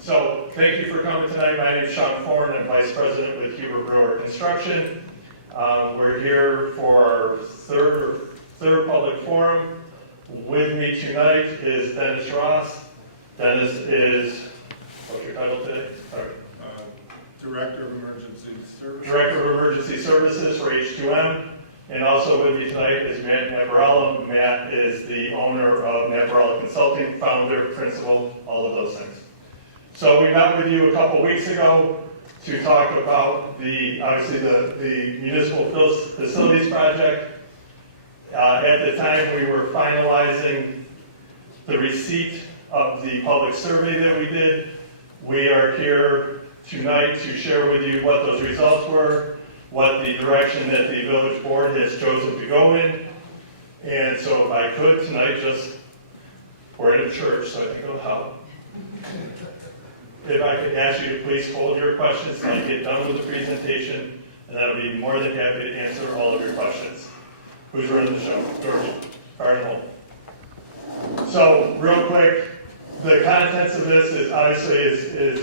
So thank you for coming tonight. My name is Sean Foran. I'm Vice President with Huber Brewer Construction. We're here for our third public forum. With me tonight is Dennis Ross. Dennis is, what's your title today? Sorry. Director of Emergency Services. Director of Emergency Services for H2M. And also with me tonight is Matt Navarella. Matt is the owner of Navarella Consulting, founder, principal, all of those things. So we met with you a couple weeks ago to talk about obviously the municipal facilities project. At the time, we were finalizing the receipt of the public survey that we did. We are here tonight to share with you what those results were, what the direction that the village board has chosen to go in. And so if I could tonight, we're in a church, so I think it'll help. If I could ask you to please hold your questions till I get done with the presentation, and I'll be more than happy to answer all of your questions. Who's running the show? George, fire and hold. So real quick, the contents of this is obviously is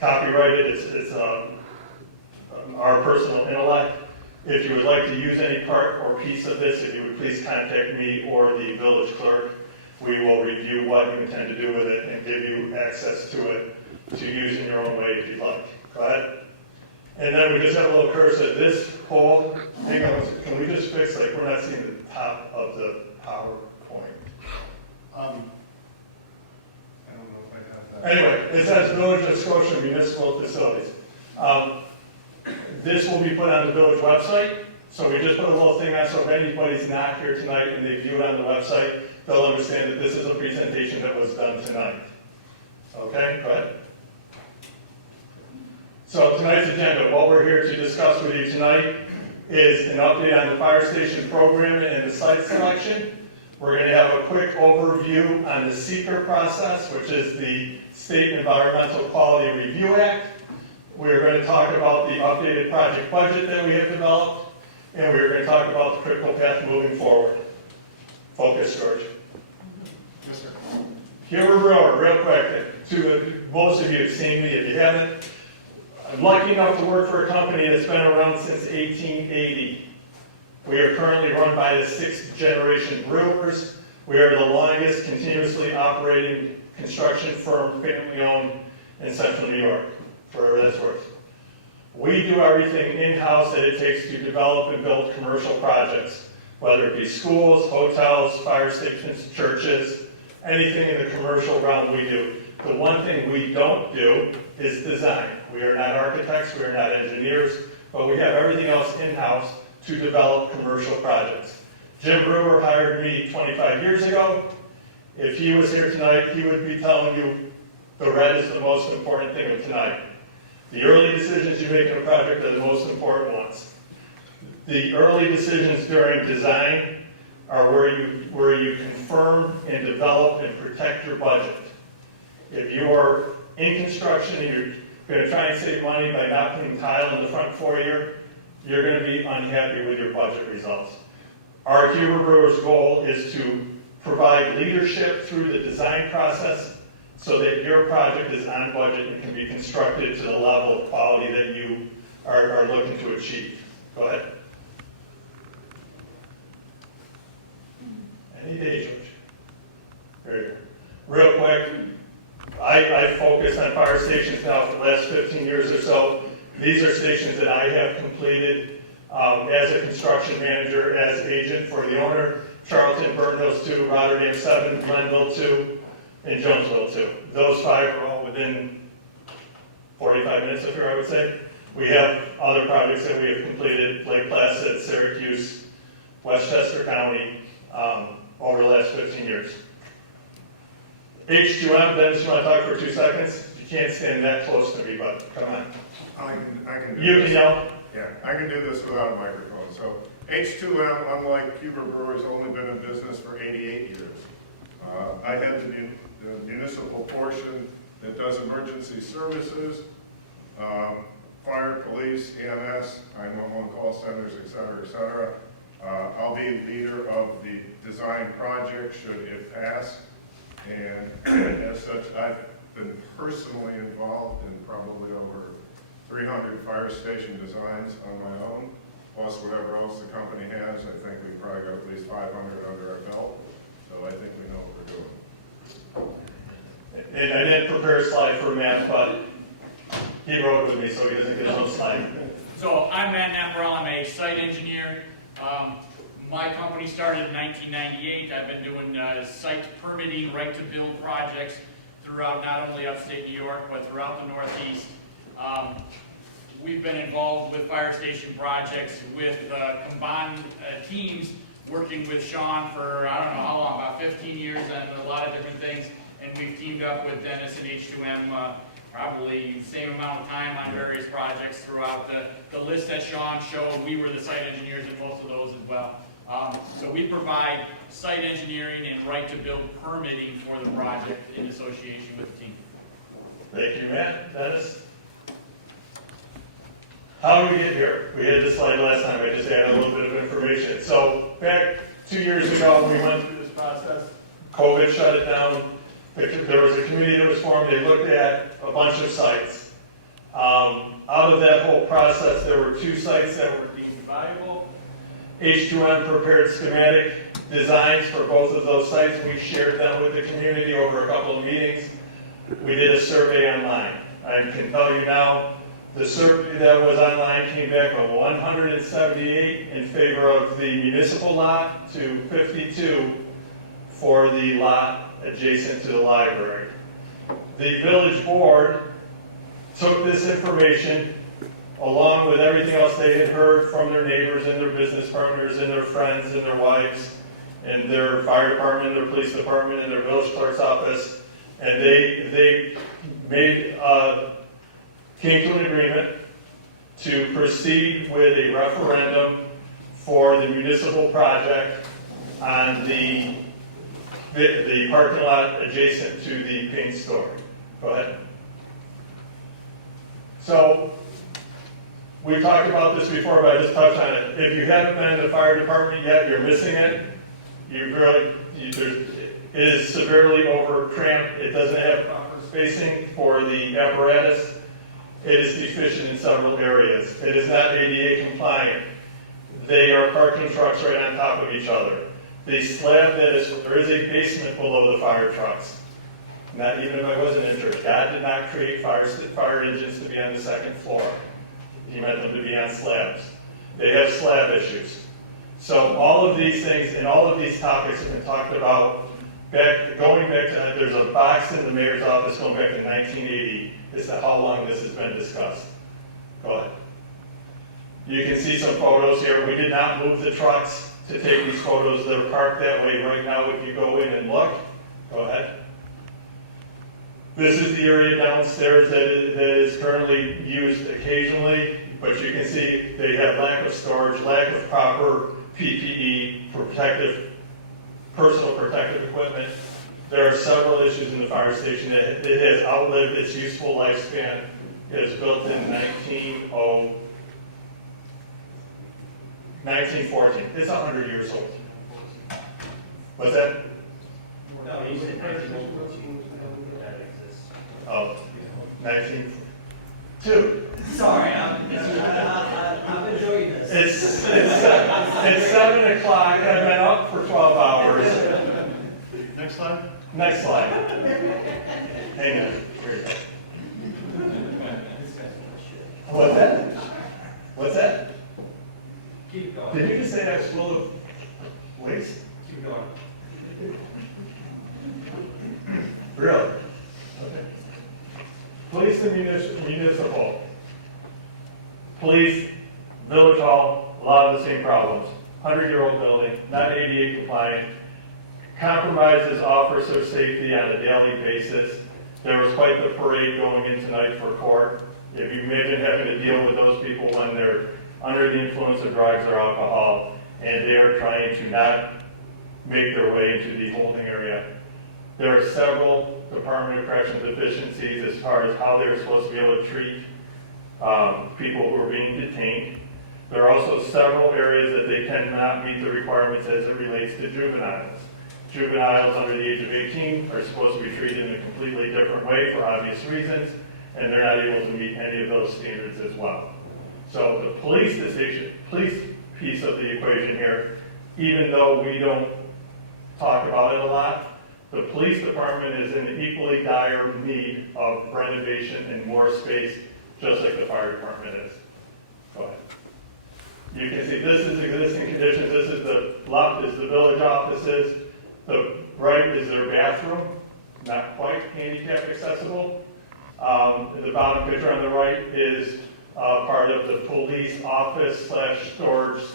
copyrighted. It's our personal intellect. If you would like to use any part or piece of this, if you would please contact me or the village clerk. We will review what you intend to do with it and give you access to it to use in your own way if you'd like. Go ahead. And then we just have a little cursor. This pole, hang on, can we just fix, like, we're not seeing the top of the PowerPoint. I don't know if I have that. Anyway, it says Village of Scotia Municipal Facilities. This will be put on the village website. So we just put a little thing on, so if anybody's not here tonight and they view it on the website, they'll understand that this is a presentation that was done tonight. Okay, go ahead. So tonight's agenda, what we're here to discuss with you tonight is an update on the fire station program and the site selection. We're going to have a quick overview on the seeker process, which is the State Environmental Quality Review Act. We're going to talk about the updated project budget that we have developed, and we're going to talk about the critical path moving forward. Focus, George. Yes, sir. Huber Brewer, real quick, to most of you have seen me, if you haven't, I'm lucky enough to work for a company that's been around since 1880. We are currently run by the 6th generation brewers. We are the longest continuously operating construction firm, family owned in central New York, for whatever that's worth. We do everything in-house that it takes to develop and build commercial projects, whether it be schools, hotels, fire stations, churches, anything in the commercial realm we do. The one thing we don't do is design. We are not architects, we are not engineers, but we have everything else in-house to develop commercial projects. Jim Brewer hired me 25 years ago. If he was here tonight, he would be telling you the red is the most important thing of tonight. The early decisions you make in a project are the most important ones. The early decisions during design are where you confirm and develop and protect your budget. If you are in construction and you're going to try and save money by not putting tile in the front foyer, you're going to be unhappy with your budget results. Our Huber Brewer's goal is to provide leadership through the design process so that your project is on budget and can be constructed to the level of quality that you are looking to achieve. Go ahead. Any day, George. Very good. Real quick, I focus on fire stations now for the last 15 years or so. These are stations that I have completed as a construction manager, as agent for the owner. Charlton, Burton Hills 2, Rotterdam 7, Glenville 2, and Jonesville 2. Those 5 are all within 45 minutes of here, I would say. We have other projects that we have completed, Lake Placid, Syracuse, Westchester County, over the last 15 years. H2M, Dennis, you want to talk for 2 seconds? You can't stand that close to me, but come on. I can do You this. can yell. Yeah, I can do this without a microphone. So H2M, unlike Huber Brewer, has only been in business for 88 years. I have the municipal portion that does emergency services, fire, police, EMS, 911 call centers, et cetera, et cetera. I'll be leader of the design project should it pass. And as such, I've been personally involved in probably over 300 fire station designs on my own, plus whatever else the company has. I think we've probably got at least 500 under our belt, so I think we know what we're doing. And I didn't prepare a slide for Matt, but he rode with me, so he doesn't get his own slide. So I'm Matt Navarell, I'm a site engineer. My company started in 1998. I've been doing site permitting, right to build projects throughout not only upstate New York, but throughout the Northeast. We've been involved with fire station projects with combined teams, working with Sean for, I don't know how long, about 15 years on a lot of different things. And we've teamed up with Dennis and H2M probably the same amount of time on various projects throughout the list that Sean showed. We were the site engineers in most of those as well. So we provide site engineering and right to build permitting for the project in association with the team. Thank you, Matt. Dennis? How did we get here? We had this slide last time. I just added a little bit of information. So back 2 years ago, we went through this process. COVID shut it down. There was a committee that was formed. They looked at a bunch of sites. Out of that whole process, there were 2 sites that were deemed viable. H2M prepared schematic designs for both of those sites. We shared them with the community over a couple of meetings. We did a survey online. I can tell you now, the survey that was online came back with 178 in favor of the municipal lot to 52 for the lot adjacent to the library. The village board took this information along with everything else they had heard from their neighbors and their business partners and their friends and their wives and their fire department, their police department, and their village clerk's office, and they came to an agreement to proceed with a referendum for the municipal project on the parking lot adjacent to the paint store. Go ahead. So, we've talked about this before, but I just touched on it. If you haven't been in the fire department yet, you're missing it. It is severely over-cramped. It doesn't have proper spacing for the apparatus. It is deficient in several areas. It is not ADA compliant. They are parking trucks right on top of each other. The slab there is a basement below the fire trucks. Not even if I wasn't interested. God did not create fire engines to be on the second floor. He meant them to be on slabs. They have slab issues. So all of these things and all of these topics have been talked about going back to, there's a box in the mayor's office going back to 1980 as to how long this has been discussed. Go ahead. You can see some photos here. We did not move the trucks to take these photos. They're parked that way right now if you go in and look. Go ahead. This is the area downstairs that is currently used occasionally, but you can see they have lack of storage, lack of proper PPE, personal protective equipment. There are several issues in the fire station. It has outlived its useful lifespan. It was built in 1914. It's 100 years old. What's that? No, he said 1914. Oh, 1902. Sorry, I'm enjoying this. It's 7 o'clock. I've been up for 12 hours. Next slide. Next slide. Hang on. Here you go. What's that? What's that? Keep going. Did you just say I was full of waste? Keep going. Really? Okay. Police and municipal. Police, village hall, a lot of the same problems. 100-year-old building, not ADA compliant. Compromises officer safety on a daily basis. There was quite the parade going in tonight for court. If you imagine having to deal with those people when they're under the influence of drugs or alcohol, and they are trying to not make their way into the holding area. There are several Department of Corrections deficiencies as far as how they're supposed to be able to treat people who are being detained. There are also several areas that they cannot meet the requirements as it relates to juveniles. juveniles under the age of 18 are supposed to be treated in a completely different way for obvious reasons, and they're not able to meet any of those standards as well. So the police piece of the equation here, even though we don't talk about it a lot, the police department is in equally dire need of renovation and more space, just like the fire department is. Go ahead. You can see this is existing conditions. This is the left is the village offices. The right is their bathroom, not quite handicap accessible. The bottom picture on the right is part of the police office / storage /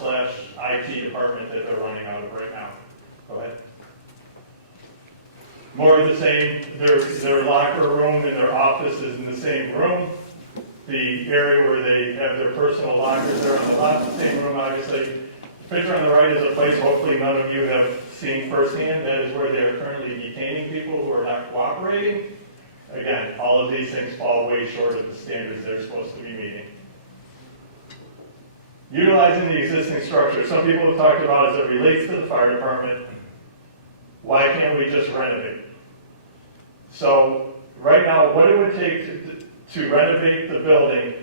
IT department that they're running out of right now. Go ahead. More of the same, their locker room and their office is in the same room. The area where they have their personal lockers are on the left, the same room, obviously. The picture on the right is a place hopefully none of you have seen firsthand. That is where they are currently detaining people who are not cooperating. Again, all of these things fall way short of the standards they're supposed to be meeting. Utilizing the existing structure. Some people have talked about as it relates to the fire department, why can't we just renovate? So right now, what it would take to renovate the building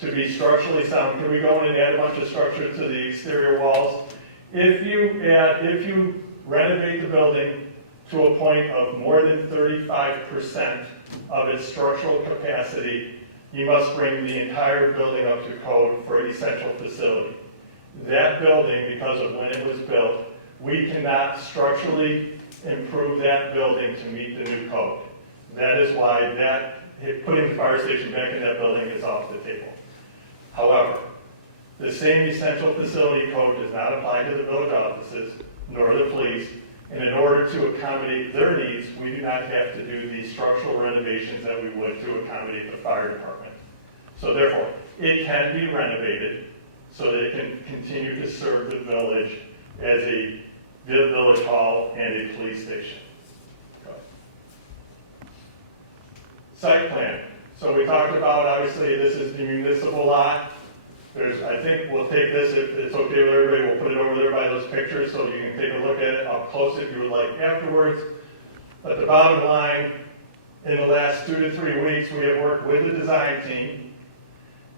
to be structurally sound, can we go in and add a bunch of structure to the exterior walls? If you renovate the building to a point of more than 35% of its structural capacity, you must bring the entire building up to code for essential facility. That building, because of when it was built, we cannot structurally improve that building to meet the new code. That is why putting the fire station back in that building is off the table. However, the same essential facility code does not apply to the village offices, nor the police, and in order to accommodate their needs, we do not have to do the structural renovations that we would to accommodate the fire department. So therefore, it can be renovated so that it can continue to serve the village as the village hall and a police station. Site plan. So we talked about, obviously, this is the municipal lot. I think we'll take this, if it's okay with everybody, we'll put it over there by those pictures so you can take a look at it up close if you would like afterwards. But the bottom line, in the last 2 to 3 weeks, we have worked with the design team,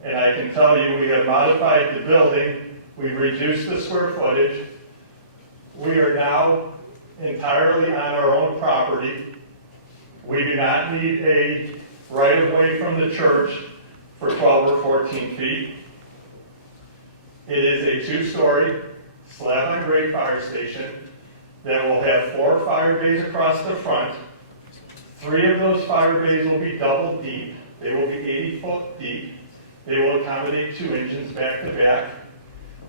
and I can tell you we have modified the building, we've reduced the square footage. We are now entirely on our own property. We do not need a right-of-way from the church for 12 or 14 feet. It is a 2-story slab-on-grade fire station that will have 4 fire bays across the front. 3 of those fire bays will be double deep. They will be 80 foot deep. They will accommodate 2 engines back to back.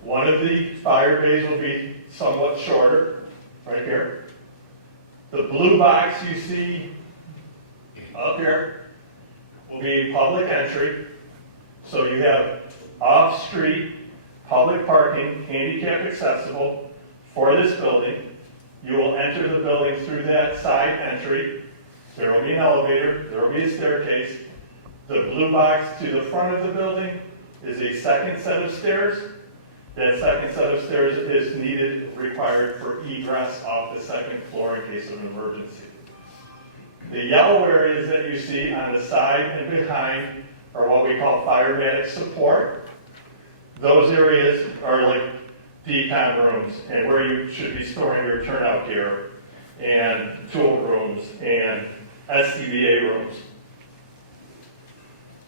One of the fire bays will be somewhat shorter, right here. The blue box you see up here will be public entry. So you have off-street public parking, handicap accessible for this building. You will enter the building through that side entry. There will be an elevator, there will be a staircase. The blue box to the front of the building is a second set of stairs. That second set of stairs is required for egress off the second floor in case of an emergency. The yellow areas that you see on the side and behind are what we call firematic support. Those areas are like decon rooms and where you should be storing your turnout gear and tool rooms and SCBA rooms.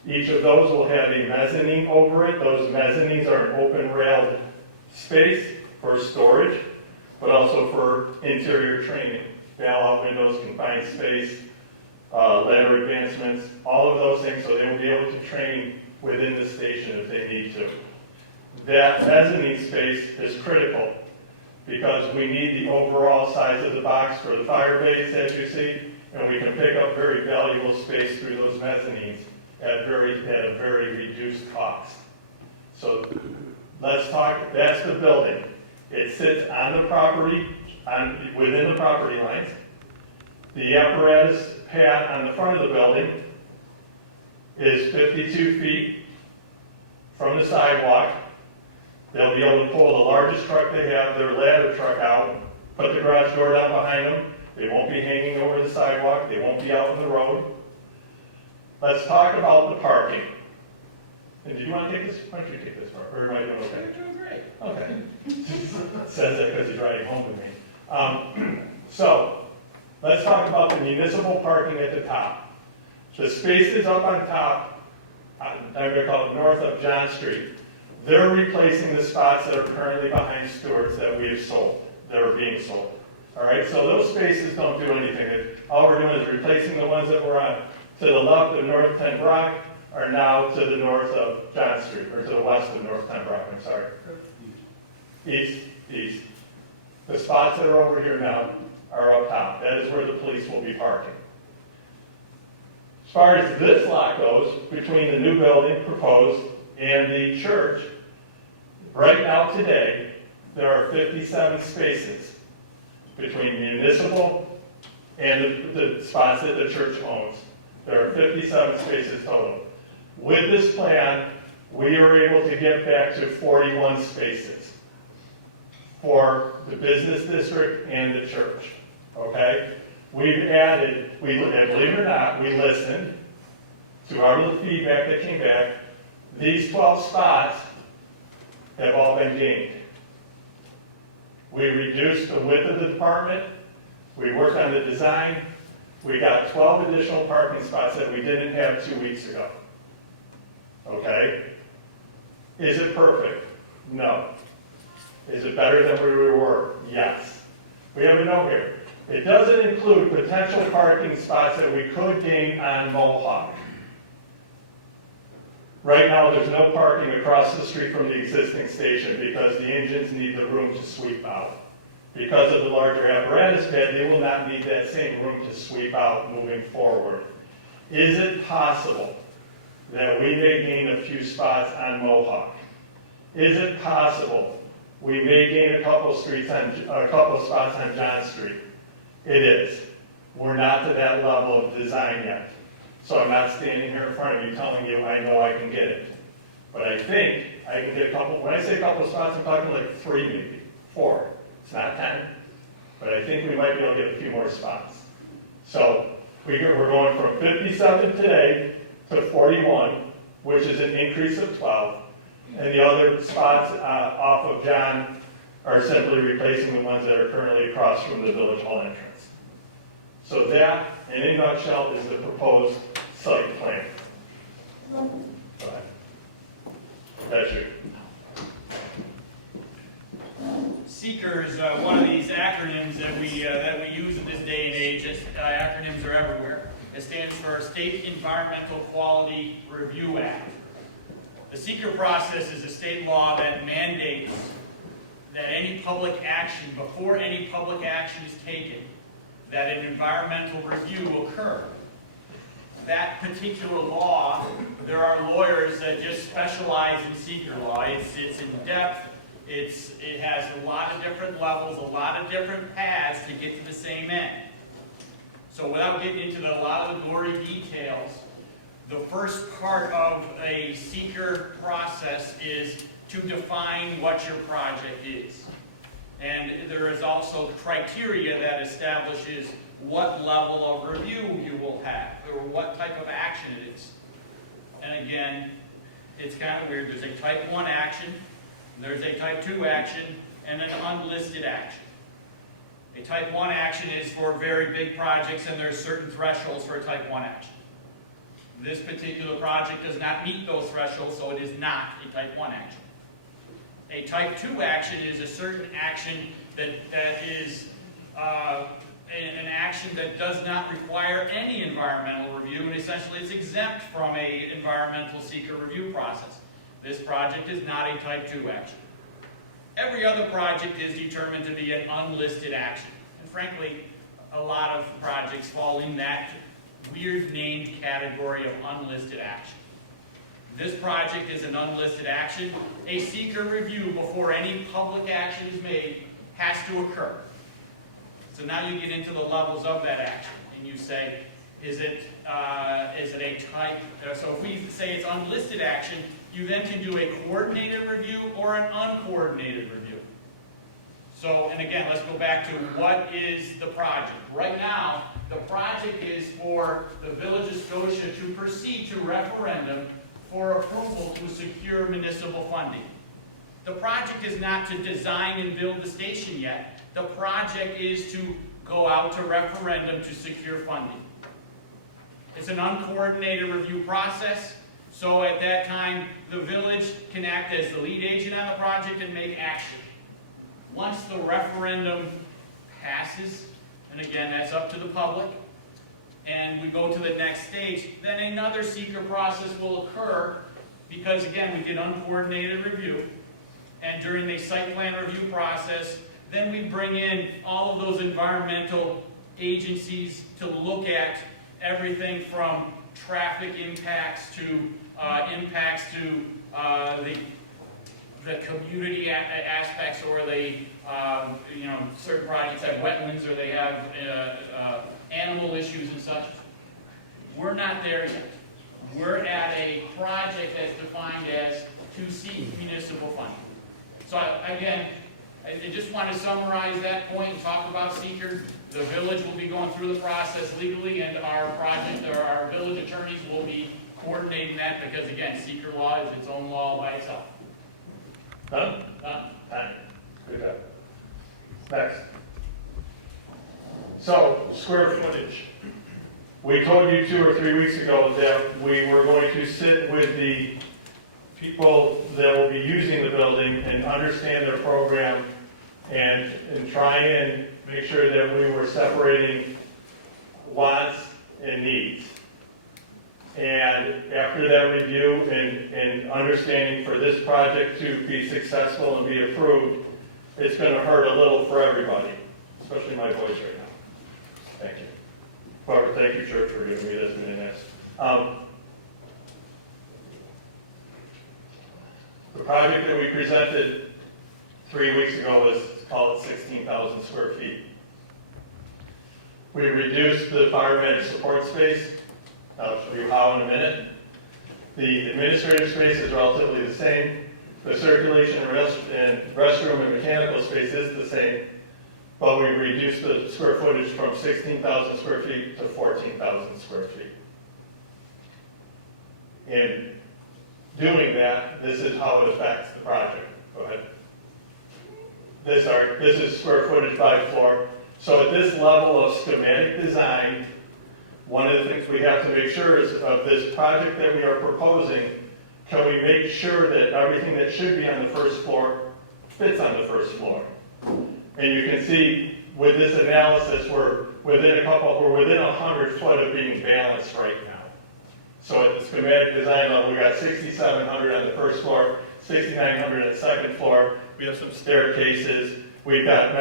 Each of those will have a mezzanine over it. Those mezzanines are an open railed space for storage, but also for interior training. Bailout windows, confined space, ladder advancements, all of those things, so they will be able to train within the station if they need to. That mezzanine space is critical because we need the overall size of the box for the fire bays, as you see, and we can pick up very valuable space through those mezzanines at a very reduced cost. So let's talk, that's the building. It sits on the property, within the property lines. The apparatus pad on the front of the building is 52 feet from the sidewalk. They'll be able to pull the largest truck they have, their ladder truck out, put the garage door down behind them. They won't be hanging over the sidewalk. They won't be out in the road. Let's talk about the parking. And do you want to take this? Why don't you take this part? Or am I doing okay? You're doing great. Okay. Says that because he's riding home with me. So, let's talk about the municipal parking at the top. The spaces up on top, I'm going to call it north of John Street, they're replacing the spots that are currently behind Stewart's that we have sold, that are being sold. All right, so those spaces don't do anything. All we're doing is replacing the ones that were on to the left of North 10 Brock are now to the north of John Street, or to the west of North 10 Brock, I'm sorry. East. The spots that are over here now are up top. That is where the police will be parking. As far as this lot goes, between the new building proposed and the church, right now today, there are 57 spaces between municipal and the spots that the church owns. There are 57 spaces total. With this plan, we are able to get back to 41 spaces for the business district and the church, okay? We've added, believe it or not, we listened to all the feedback that came back. These 12 spots have all been gained. We reduced the width of the department. We worked on the design. We got 12 additional parking spots that we didn't have 2 weeks ago. Okay? Is it perfect? No. Is it better than where we were? Yes. We have a note here. It doesn't include potential parking spots that we could gain on Mohawk. Right now, there's no parking across the street from the existing station because the engines need the room to sweep out. Because of the larger apparatus bed, they will not need that same room to sweep out moving forward. Is it possible that we may gain a few spots on Mohawk? Is it possible we may gain a couple spots on John Street? It is. We're not to that level of design yet. So I'm not standing here in front of you telling you I know I can get it. But I think I can get a couple, when I say a couple spots, I'm talking like 3 maybe, 4. It's not 10. But I think we might be able to get a few more spots. So we're going from 57 today to 41, which is an increase of 12. And the other spots off of John are simply replacing the ones that are currently across from the Village Hall entrance. So that, in a nutshell, is the proposed site plan. Go ahead. That's you. Seeker is one of these acronyms that we use in this day and age. Acronyms are everywhere. It stands for State Environmental Quality Review Act. The Seeker process is a state law that mandates that any public action, before any public action is taken, that an environmental review occur. That particular law, there are lawyers that just specialize in seeker law. It's in depth. It has a lot of different levels, a lot of different paths to get to the same end. So without getting into a lot of the gory details, the first part of a seeker process is to define what your project is. And there is also criteria that establishes what level of review you will have, or what type of action it is. And again, it's kind of weird. There's a type 1 action, there's a type 2 action, and an unlisted action. A type 1 action is for very big projects, and there's certain thresholds for a type 1 action. This particular project does not meet those thresholds, so it is not a type 1 action. A type 2 action is a certain action that is an action that does not require any environmental review, and essentially it's exempt from an environmental seeker review process. This project is not a type 2 action. Every other project is determined to be an unlisted action. And frankly, a lot of projects fall in that weird named category of unlisted action. This project is an unlisted action. A seeker review before any public action is made has to occur. So now you get into the levels of that action, and you say, is it a type, so if we say it's unlisted action, you then can do a coordinated review or an uncoordinated review. So, and again, let's go back to what is the project. Right now, the project is for the Village of Scotia to proceed to referendum for approval to secure municipal funding. The project is not to design and build the station yet. The project is to go out to referendum to secure funding. It's an uncoordinated review process, so at that time, the village can act as the lead agent on the project and make action. Once the referendum passes, and again, that's up to the public, and we go to the next stage, then another seeker process will occur, because again, we did uncoordinated review, and during the site plan review process, then we bring in all of those environmental agencies to look at everything from traffic impacts to the community aspects, or they, certain projects have wetlands, or they have animal issues and such. We're not there yet. We're at a project that's defined as to seek municipal funding. So again, I just want to summarize that point and talk about seeker. The village will be going through the process legally, and our village attorneys will be coordinating that, because again, seeker law is its own law by itself. Done? Done. Done. Good job. Next. So, square footage. We told you 2 or 3 weeks ago that we were going to sit with the people that will be using the building and understand their program and try and make sure that we were separating wants and needs. And after that review and understanding for this project to be successful and be approved, it's going to hurt a little for everybody, especially my voice right now. Thank you. However, thank you, Church, for giving me this minute. The project that we presented 3 weeks ago was, call it 16,000 square feet. We reduced the fireman support space. I'll show you how in a minute. The administrative space is relatively the same. The circulation and restroom and mechanical space is the same, but we reduced the square footage from 16,000 square feet to 14,000 square feet. In doing that, this is how it affects the project. Go ahead. This is square footage by floor. So at this level of schematic design, one of the things we have to make sure is of this project that we are proposing, can we make sure that everything that should be on the first floor fits on the first floor? And you can see with this analysis, we're within 100 foot of being balanced right now. So at the schematic design level, we got 6,700 on the first floor, 6,900 on the second floor. We have some staircases. We've got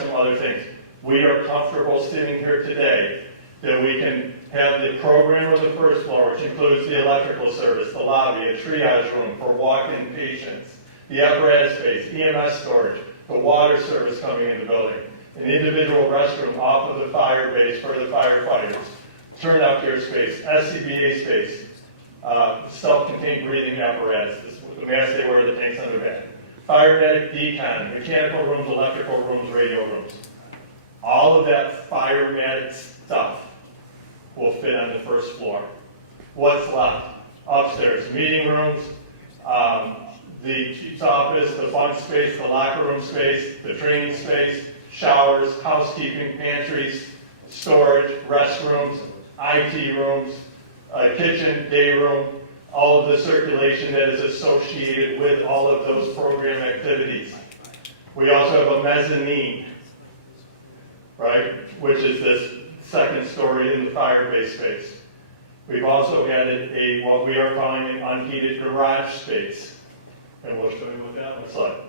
some other things. We are comfortable sitting here today that we can have the program on the first floor, which includes the electrical service, the lobby, a triage room for walk-in patients, the apparatus space, EMS storage, the water service coming in the building, an individual restroom off of the fire base for the firefighters, turnout gear space, SCBA space, self-contained breathing apparatus, the mask they wear, the tanks on their back, fire medic decon, mechanical rooms, electrical rooms, radio rooms. All of that fire medic stuff will fit on the first floor. What's left? Upstairs, meeting rooms, the chief's office, the fund space, the locker room space, the training space, showers, housekeeping, pantries, storage, restrooms, IT rooms, kitchen, day room, all of the circulation that is associated with all of those program activities. We also have a mezzanine, right, which is this second story in the fire base space. We've also added what we are calling an unheated garage space. And we'll show you what that looks like.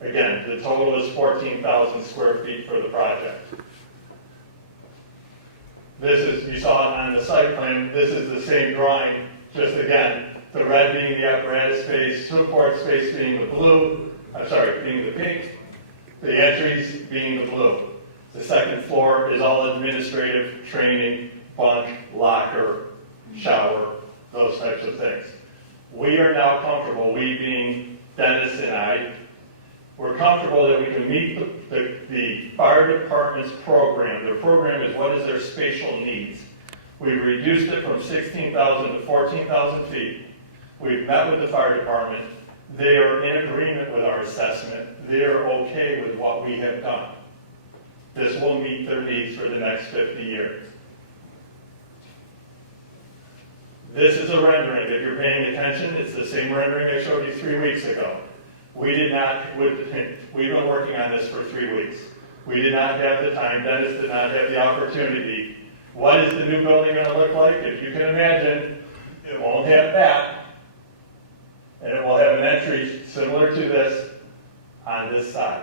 Again, the total is 14,000 square feet for the project. This is, you saw it on the site plan, this is the same drawing, just again, the red being the apparatus space, support space being the blue, being the pink, the entries being the blue. The second floor is all administrative, training, bunk, locker, shower, those types of things. We are now comfortable, we being Dennis and I, We're comfortable that we can meet the fire department's program. Their program is what is their spatial needs. We've reduced it from 16,000 to 14,000 feet. We've met with the fire department. They are in agreement with our assessment. They are okay with what we have done. This will meet their needs for the next 50 years. This is a rendering. If you're paying attention, it's the same rendering I showed you 3 weeks ago. We've been working on this for 3 weeks. We did not have the time. Dennis did not have the opportunity. What is the new building going to look like? If you can imagine, it won't have that. And it will have an entry similar to this on this side.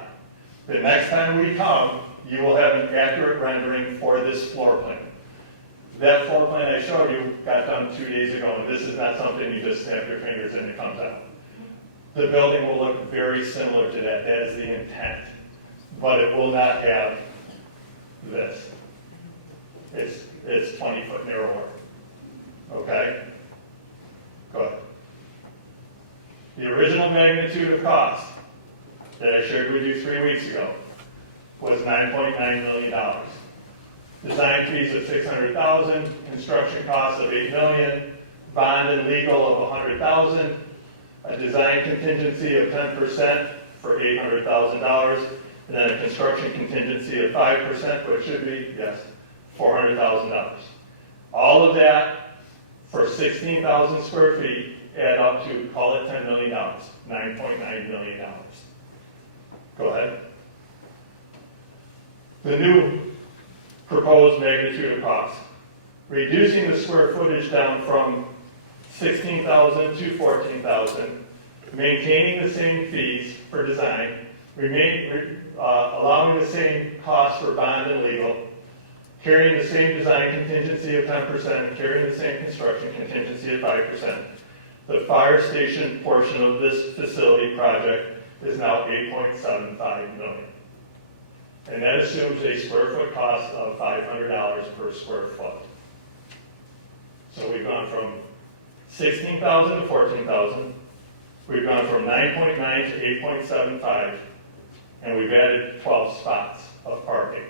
The next time we come, you will have an accurate rendering for this floor plan. That floor plan I showed you got done 2 days ago, and this is not something you just snap your fingers and it comes out. The building will look very similar to that. That is the intent. But it will not have this. It's 20 foot narrower. Okay? Go ahead. The original magnitude of cost that I shared with you 3 weeks ago was $9.9 million. Design fees of $600,000, construction costs of $8 million, bond and legal of $100,000, a design contingency of 10% for $800,000, and then a construction contingency of 5%, which should be, yes, $400,000. All of that for 16,000 square feet add up to, call it $10 million, $9.9 million. Go ahead. The new proposed magnitude of cost, reducing the square footage down from 16,000 to 14,000, maintaining the same fees for design, allowing the same cost for bond and legal, carrying the same design contingency of 10%, carrying the same construction contingency of 5%. The fire station portion of this facility project is now $8.75 million. And that assumes a square foot cost of $500 per square foot. So we've gone from 16,000 to 14,000. We've gone from 9.9 to 8.75, and we've added 12 spots of parking.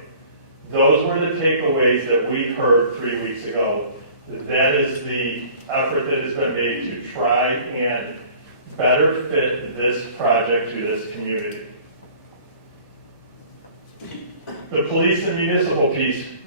Those were the takeaways that we heard 3 weeks ago. That is the effort that has been made to try and better fit this project to this community. The police and municipal piece